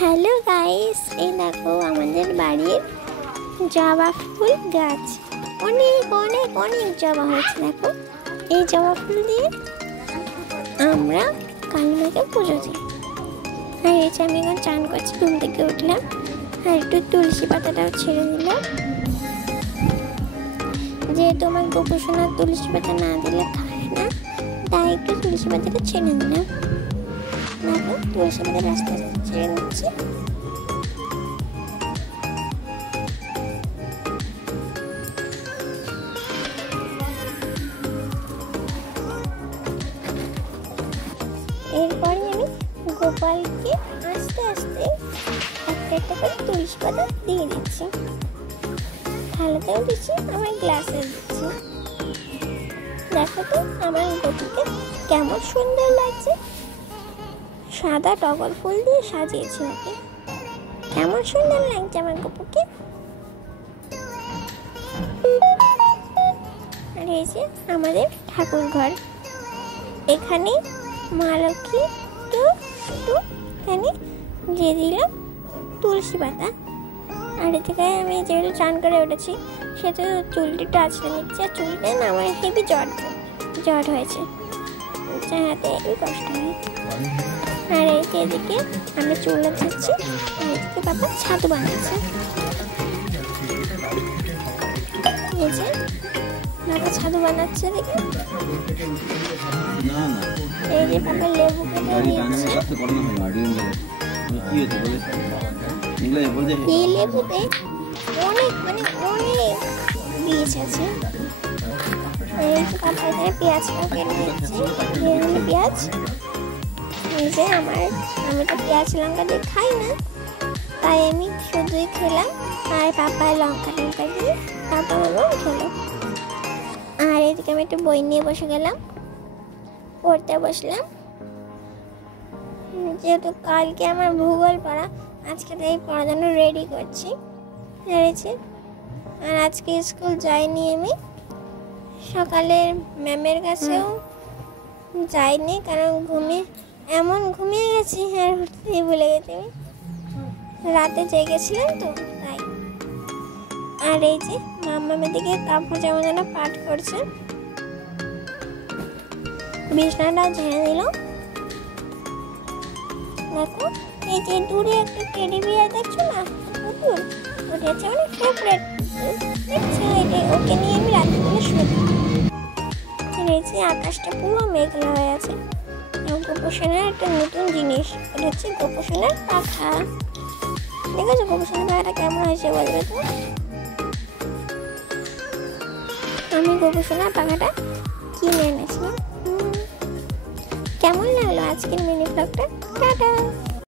Hello guys, এই দেখো আমাদের বাড়ির জবা ফুল গাছ। অনেক অনেক অনেক জবা হয়েছে। দেখো এই জবা ফুল দিয়ে আমরা কালী মাকে পুজো দিই। আর এই যে আমি এখন চান করছি, ঘুম থেকে উঠলাম আর একটু তুলসী পাতাটাও ছেড়ে দিলাম, যেহেতু আমার গোপুসোনা তুলসী পাতা না দিলে খায় না, তাই একটু তুলসী পাতাটা ছেড়ে দিলাম। দেখো তুলসী পাতা রাস্তা ছেড়ে দিচ্ছি। এরপরে আমি গোপালকে আস্তে আস্তে একটা একটা করে তুলসী পাতা দিয়ে দিচ্ছি। থালাতেও দিচ্ছি, আমার গ্লাসে দিচ্ছি। দেখো তো আমার গোপুকে কেমন সুন্দর লাগছে। সাদা টগর ফুল দিয়ে সাজিয়েছি ওকে। কেমন সুন্দর লাগছে আমার গোপুকে। আর এই যে আমাদের ঠাকুর ঘর, এখানে মা লক্ষ্মী এখানে দিয়ে দিলাম তুলসী পাতা। আর এদিকে আমি যেহেতু চান করে উঠেছি, সেটা চুলটা আছড়ে নিচ্ছে। আর চুলটা না আমার হেভি জ্বর হয়েছে, হাতে হেভি কষ্ট হয়। আর এদিকে আমি চুল দিচ্ছি, আর এদিকে বাবা ছাতু বানাচ্ছে। এই যে বাবা ছাতু বানাচ্ছে, দেখে এই যে বাবা লেবু কেটে দিচ্ছে। এই লেবুতে অনেক অনেক বীজ আছে। এই যে বাবা এখানে পেঁয়াজটাও কেটে দিচ্ছে, পেঁয়াজ। এই যে আমি তো পেঁয়াজ লঙ্কা দিয়ে খাই না, তাই আমি শুধুই খেলাম। আর পাপায় লঙ্কা দিয়ে পাপা বাবাও খেলো। আর এদিকে আমি একটু বই নিয়ে বসে গেলাম, পড়তে বসলাম। যেহেতু কালকে আমার ভূগোল পড়া, আজকে তাই পড়ার জন্য রেডি করছি। আর আজকে স্কুল যাইনি আমি, সকালে ম্যামের কাছেও যাইনি, কারণ ঘুমিয়ে গেছি। আর উঠতেই ভুলে গেছি, আমি রাতে জেগেছিলাম তো তাই। আর এই যে মাম্মামের দিকে কাপড় জামা যেন পাঠ করছে। বিছানাটা ঝেড়ে নিল। দেখো এই যে দূরে একটা টেডি বিয়ার দেখছো না, পুতুল, ওটা হচ্ছে আমার ফেভারিট। ওকে নিয়ে আমি রাত্রিবেলা শুয়ে থাকি। এই যে আকাশটা পুরো মেঘলা হয়ে আছে। গোপুসোনার একটা নতুন জিনিস, এটা হচ্ছে গোপুসোনার পাখা। ঠিক আছে, গোপুসোনার পাখাটা কেমন হয়েছে বলবে তো। আমি গোপুসোনার পাখাটা কিনে এনেছিলাম। কেমন লাগলো আজকের মিনি ব্লগটা? টাটা।